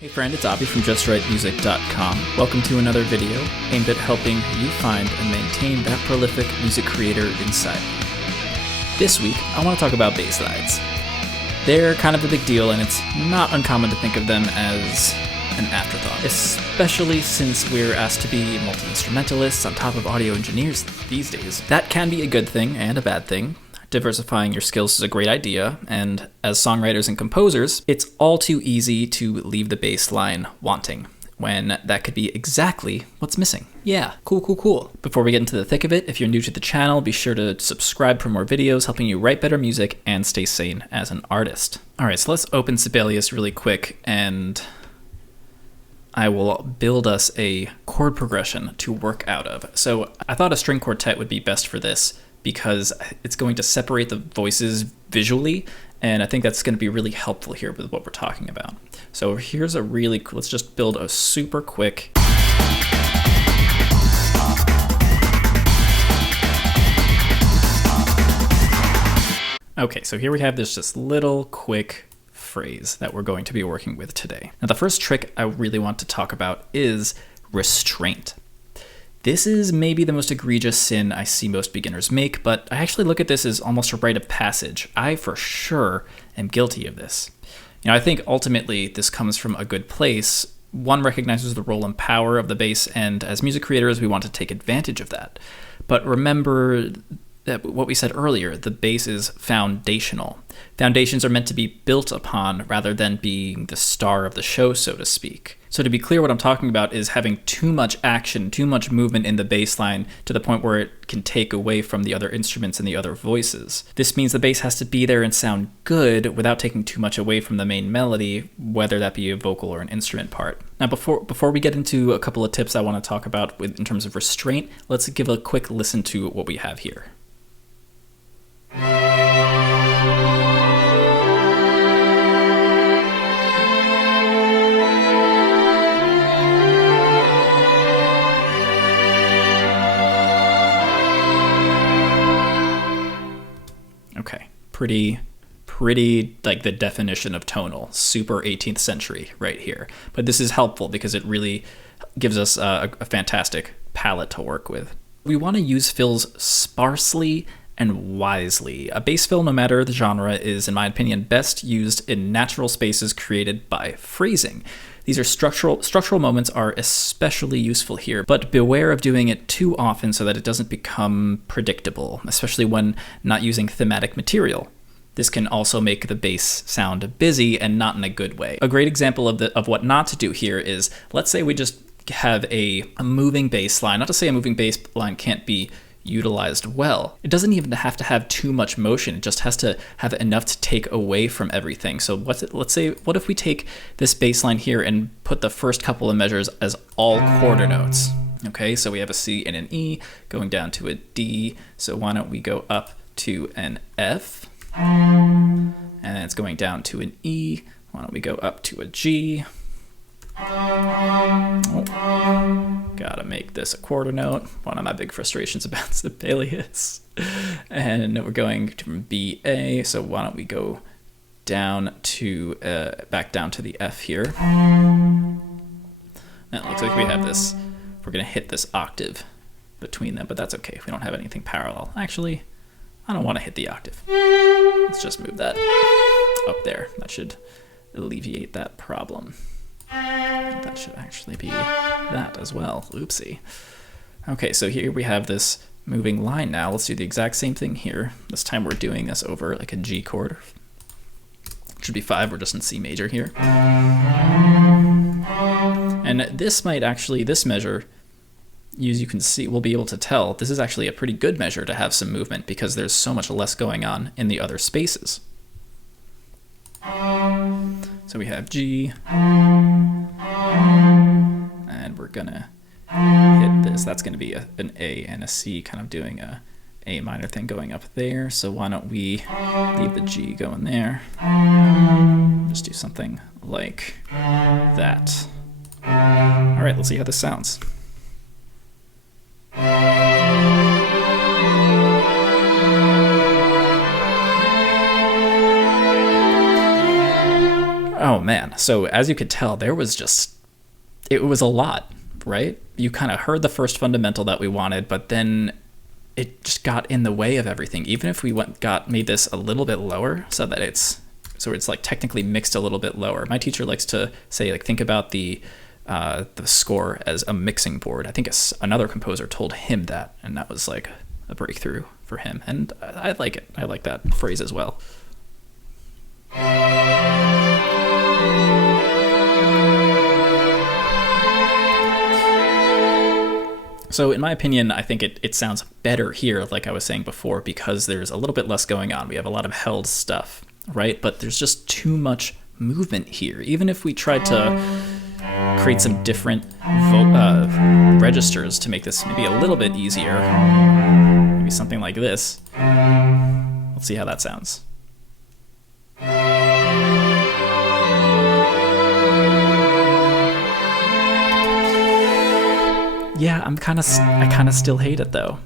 Hey friend, it's Avi from JustWriteMusic.com. Welcome to another video aimed at helping you find and maintain that prolific music creator inside you. This week, I want to talk about bass lines. They're kind of a big deal, and it's not uncommon to think of them as an afterthought, especially since we're asked to be multi-instrumentalists on top of audio engineers these days. That can be a good thing and a bad thing. Diversifying your skills is a great idea, and as songwriters and composers, it's all too easy to leave the bass line wanting, when that could be exactly what's missing. Yeah, cool. Before we get into the thick of it, if you're new to the channel, be sure to subscribe for more videos helping you write better music and stay sane as an artist. Alright, so let's open Sibelius really quick, and I will build us a chord progression to work out of. So I thought a string quartet would be best for this, because it's going to separate the voices visually, and I think that's going to be really helpful here with what we're talking about. So here's a really cool, let's just build a super quick. Okay, so here we have this little quick phrase that we're going to be working with today. Now the first trick I really want to talk about is restraint. This is maybe the most egregious sin I see most beginners make, but I actually look at this as almost a rite of passage. I for sure am guilty of this. I think ultimately this comes from a good place. One recognizes the role and power of the bass, and as music creators, we want to take advantage of that. But remember that what we said earlier, the bass is foundational. Foundations are meant to be built upon rather than being the star of the show, so to speak. So to be clear, what I'm talking about is having too much action, too much movement in the bass line to the point where it can take away from the other instruments and the other voices. This means the bass has to be there and sound good without taking too much away from the main melody, whether that be a vocal or an instrument part. Now, before we get into a couple of tips I want to talk about in terms of restraint, let's give a quick listen to what we have here. Okay, pretty like the definition of tonal, super 18th century right here. But this is helpful because it really gives us a fantastic palette to work with. We want to use fills sparsely and wisely. A bass fill, no matter the genre, is, in my opinion, best used in natural spaces created by phrasing. These are structural moments are especially useful here, but beware of doing it too often so that it doesn't become predictable, especially when not using thematic material. This can also make the bass sound busy and not in a good way. A great example of what not to do here is, let's say we just have a moving bass line. Not to say a moving bass line can't be utilized well. It doesn't even have to have too much motion. It just has to have enough to take away from everything. So let's say, what if we take this bass line here and put the first couple of measures as all quarter notes? Okay, so we have a C and an E going down to a D. So why don't we go up to an F? And then it's going down to an E. Why don't we go up to a G? Oh, gotta make this a quarter note. One of my big frustrations about Sibelius. And we're going to B, A, so why don't we go down to, back down to the F here. And it looks like we have this, we're gonna hit this octave between them, but that's okay if we don't have anything parallel. Actually, I don't wanna hit the octave. Let's just move that up there. That should alleviate that problem. That should actually be that as well. Oopsie. Okay, so here we have this moving line now. Let's do the exact same thing here. This time we're doing this over like a G chord. It should be 5, we're just in C major here. And this might actually, this measure, as you can see, we'll be able to tell, this is actually a pretty good measure to have some movement because there's so much less going on in the other spaces. So we have G, and we're gonna hit this. That's gonna be an A and a C, kind of doing a A minor thing going up there. So why don't we leave the G going there? Just do something like that. All right, let's see how this sounds. Oh man, So as you could tell, it was a lot, right? You kind of heard the first fundamental that we wanted, but then it just got in the way of everything. Even if we made this a little bit lower so that it's like technically mixed a little bit lower. My teacher likes to say, like, think about the score as a mixing board. I think another composer told him that, and that was like a breakthrough for him. And I like it. I like that phrase as well. So in my opinion, I think it sounds better here, like I was saying before, because there's a little bit less going on. We have a lot of held stuff, right? But there's just too much movement here. Even if we tried to create some different registers to make this maybe a little bit easier, maybe something like this. Let's see how that sounds. Yeah, I kind of still hate it though.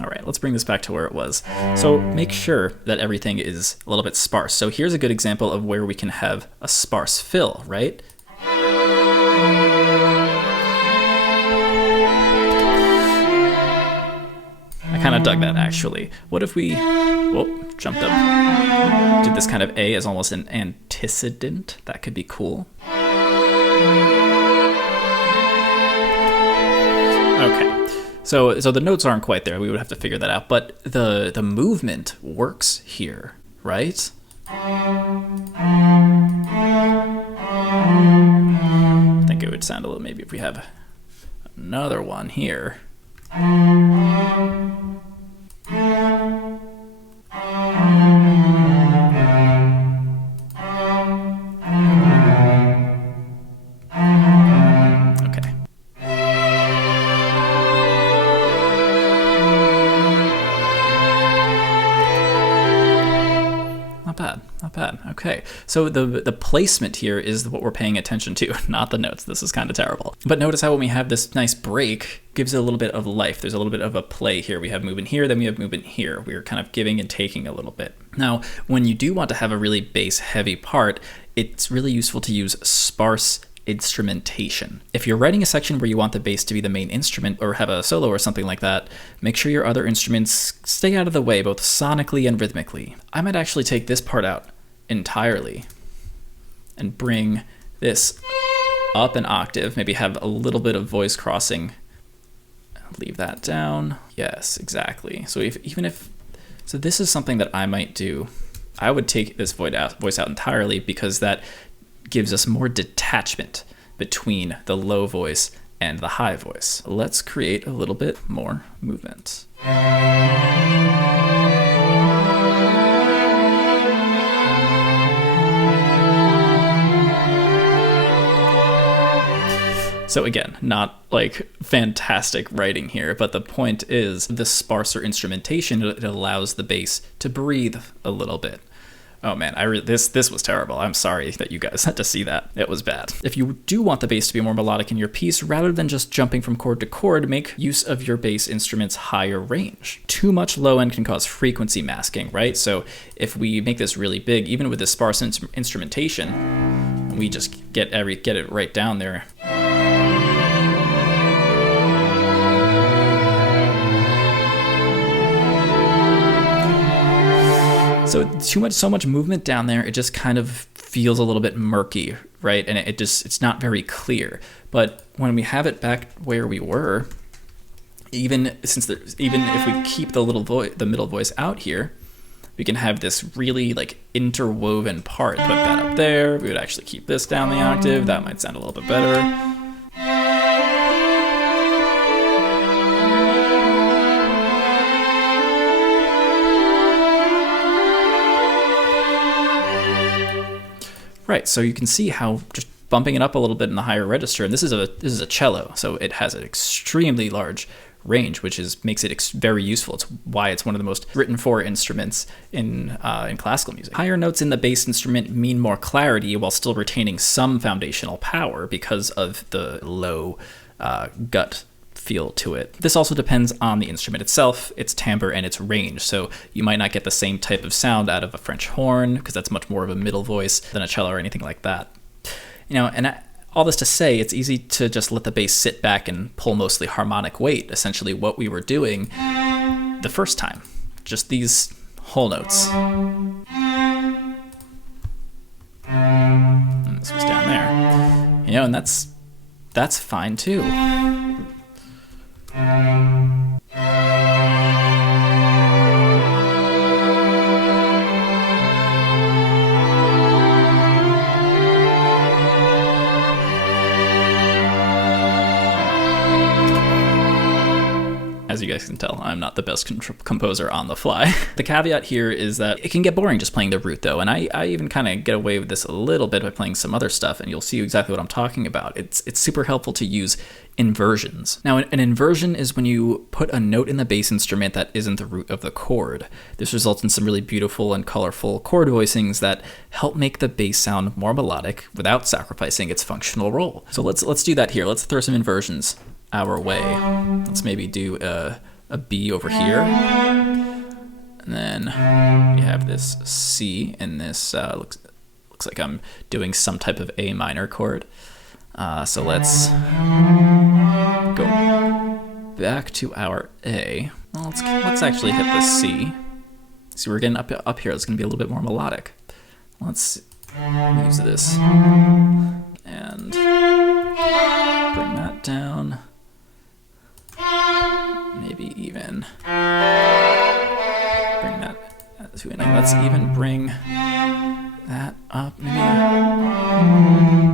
All right, let's bring this back to where it was. So make sure that everything is a little bit sparse. So here's a good example of where we can have a sparse fill, right? I kind of dug that actually. What if we, jumped up. Did this kind of A as almost an antecedent? That could be cool. Okay. So the notes aren't quite there. We would have to figure that out. But the movement works here, right? I think it would sound a little, maybe if we have another one here. Not bad. Okay, so the placement here is what we're paying attention to, not the notes. This is kind of terrible. But notice how when we have this nice break, gives it a little bit of life. There's a little bit of a play here. We have movement here, then we have movement here. We're kind of giving and taking a little bit. Now, when you do want to have a really bass heavy part, it's really useful to use sparse instrumentation. If you're writing a section where you want the bass to be the main instrument or have a solo or something like that, make sure your other instruments stay out of the way, both sonically and rhythmically. I might actually take this part out entirely and bring this up an octave, maybe have a little bit of voice crossing. Leave that down. Yes, exactly. So so this is something that I might do. I would take this voice out entirely because that gives us more detachment between the low voice and the high voice. Let's create a little bit more movement. So again, not like fantastic writing here, but the point is the sparser instrumentation, it allows the bass to breathe a little bit. Oh man, this was terrible. I'm sorry that you guys had to see that. It was bad. If you do want the bass to be more melodic in your piece, rather than just jumping from chord to chord, make use of your bass instrument's higher range. Too much low end can cause frequency masking, right? So if we make this really big, even with this sparse instrumentation, we just get it right down there. So so much movement down there, it just kind of feels a little bit murky, right? And it's not very clear. But when we have it back where we were, even if we keep the middle voice out here, we can have this really like interwoven part. Put that up there. We would actually keep this down the octave. That might sound a little bit better. Right, so you can see how just bumping it up a little bit in the higher register, and this is a cello, so it has an extremely large range, which makes it very useful. It's why it's one of the most written for instruments in classical music. Higher notes in the bass instrument mean more clarity while still retaining some foundational power because of the low gut feel to it. This also depends on the instrument itself, its timbre, and its range. So you might not get the same type of sound out of a French horn because that's much more of a middle voice than a cello or anything like that. All this to say, it's easy to just let the bass sit back and pull mostly harmonic weight, essentially what we were doing the first time. Just these whole notes. And this was down there. And that's fine too. As you guys can tell, I'm not the best composer on the fly. The caveat here is that it can get boring just playing the root though, and I even kind of get away with this a little bit by playing some other stuff, and you'll see exactly what I'm talking about. It's super helpful to use inversions. Now, an inversion is when you put a note in the bass instrument that isn't the root of the chord. This results in some really beautiful and colorful chord voicings that help make the bass sound more melodic without sacrificing its functional role. So let's do that here. Let's throw some inversions our way. Let's maybe do a B over here, and then we have this C, and this looks like I'm doing some type of A minor chord. So let's go back to our A. Well, let's actually hit the C. See, we're getting up here. It's going to be a little bit more melodic. Let's use this and bring that down. Maybe even bring that to an end. Let's even bring that up. Maybe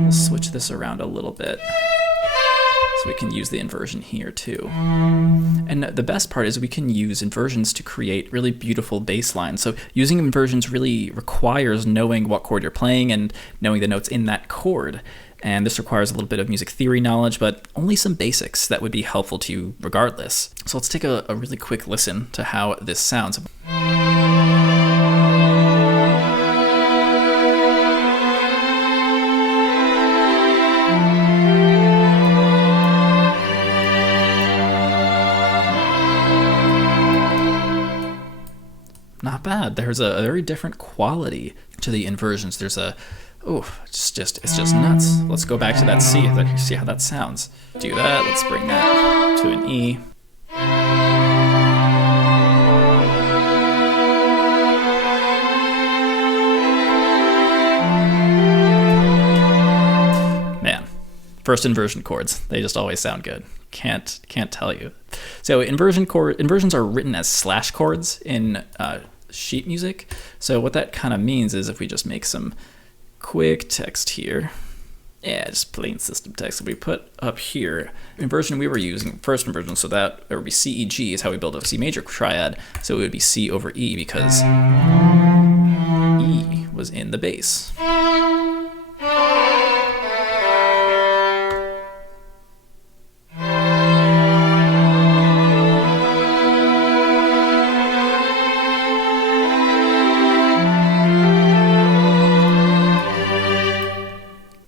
we'll switch this around a little bit so we can use the inversion here too. And the best part is we can use inversions to create really beautiful bass lines. So using inversions really requires knowing what chord you're playing and knowing the notes in that chord. And this requires a little bit of music theory knowledge, but only some basics that would be helpful to you regardless. So let's take a really quick listen to how this sounds. Not bad. There's a very different quality to the inversions. There's it's just nuts. Let's go back to that C, see how that sounds. Do that, let's bring that to an E. Man, first inversion chords, they just always sound good. Can't tell you. So inversions are written as slash chords in sheet music. So what that kind of means is if we just make some quick text here, just plain system text that we put up here. Inversion we were using first inversion, so that it would be C, E, G is how we build a C major triad. So it would be C over E because E was in the bass.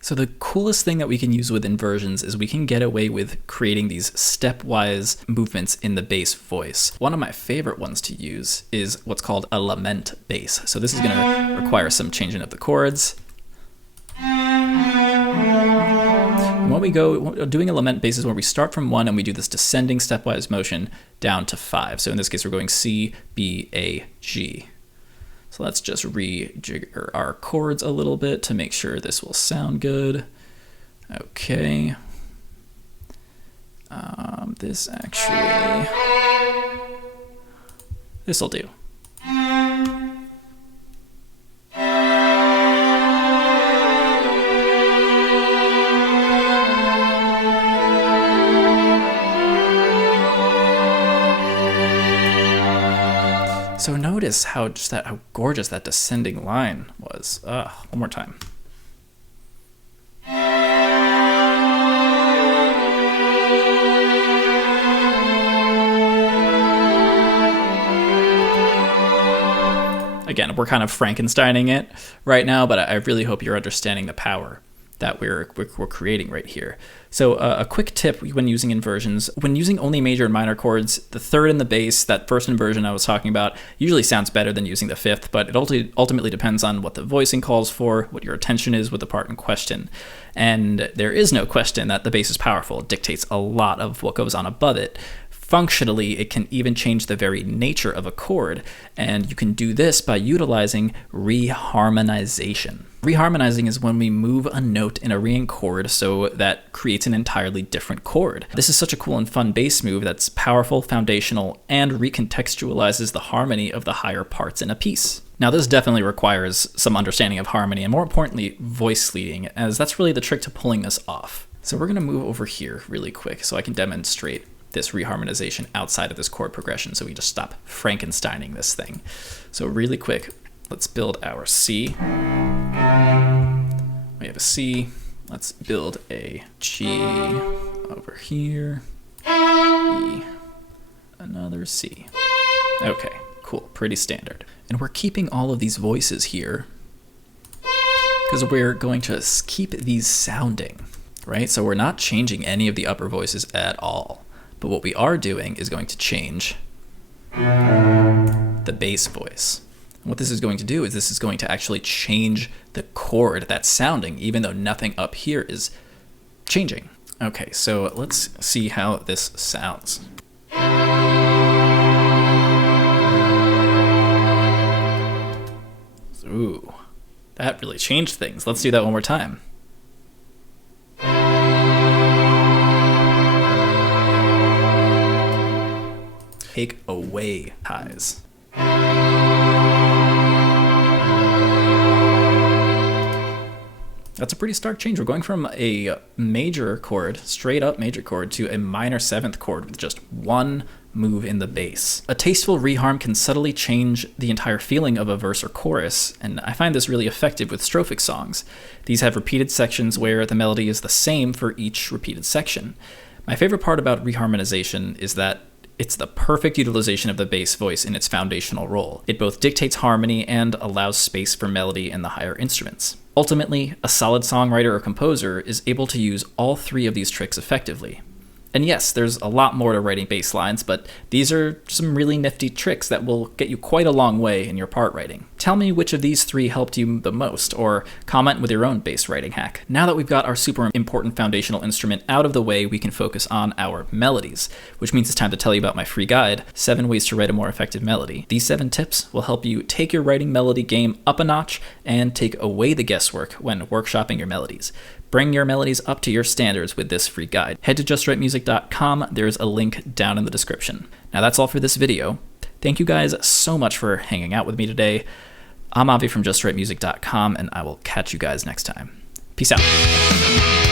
So the coolest thing that we can use with inversions is we can get away with creating these stepwise movements in the bass voice. One of my favorite ones to use is what's called a lament bass. So this is going to require some changing of the chords. When we go, doing a lament bass is where we start from 1 and we do this descending stepwise motion down to 5. So in this case, we're going C, B, A, G. So let's just rejigger our chords a little bit to make sure this will sound good. Okay. This'll do. So notice how gorgeous that descending line was. One more time. Again, we're kind of Frankensteining it right now, but I really hope you're understanding the power that we're creating right here. So a quick tip when using inversions: when using only major and minor chords, the third in the bass, that first inversion I was talking about, usually sounds better than using the fifth, but it ultimately depends on what the voicing calls for, what your intention is with the part in question. And there is no question that the bass is powerful. It dictates a lot of what goes on above it. Functionally, it can even change the very nature of a chord, and you can do this by utilizing reharmonization. Reharmonizing is when we move a note in a ringing chord so that creates an entirely different chord. This is such a cool and fun bass move that's powerful, foundational, and recontextualizes the harmony of the higher parts in a piece. Now, this definitely requires some understanding of harmony and, more importantly, voice leading, as that's really the trick to pulling this off. So we're going to move over here really quick so I can demonstrate this reharmonization outside of this chord progression, so we just stop Frankensteining this thing. So really quick, let's build our C. We have a C. Let's build a G over here. E. Another C. Okay, cool, pretty standard. And we're keeping all of these voices here because we're going to keep these sounding, right? So we're not changing any of the upper voices at all. But what we are doing is going to change the bass voice. And what this is going to do is this is going to actually change the chord that's sounding, even though nothing up here is changing. Okay, so let's see how this sounds. Ooh, that really changed things. Let's do that one more time. Take away highs. That's a pretty stark change. We're going from a major chord, straight up major chord, to a minor seventh chord with just one move in the bass. A tasteful reharm can subtly change the entire feeling of a verse or chorus, and I find this really effective with strophic songs. These have repeated sections where the melody is the same for each repeated section. My favorite part about reharmonization is that it's the perfect utilization of the bass voice in its foundational role. It both dictates harmony and allows space for melody in the higher instruments. Ultimately, a solid songwriter or composer is able to use all three of these tricks effectively. And yes, there's a lot more to writing bass lines, but these are some really nifty tricks that will get you quite a long way in your part writing. Tell me which of these three helped you the most, or comment with your own bass writing hack. Now that we've got our super important foundational instrument out of the way, we can focus on our melodies, which means it's time to tell you about my free guide, 7 Ways to Write a More Effective Melody. These 7 tips will help you take your writing melody game up a notch and take away the guesswork when workshopping your melodies. Bring your melodies up to your standards with this free guide. Head to justwritemusic.com. There's a link down in the description. Now that's all for this video. Thank you guys so much for hanging out with me today. I'm Avi from justwritemusic.com, and I will catch you guys next time. Peace out.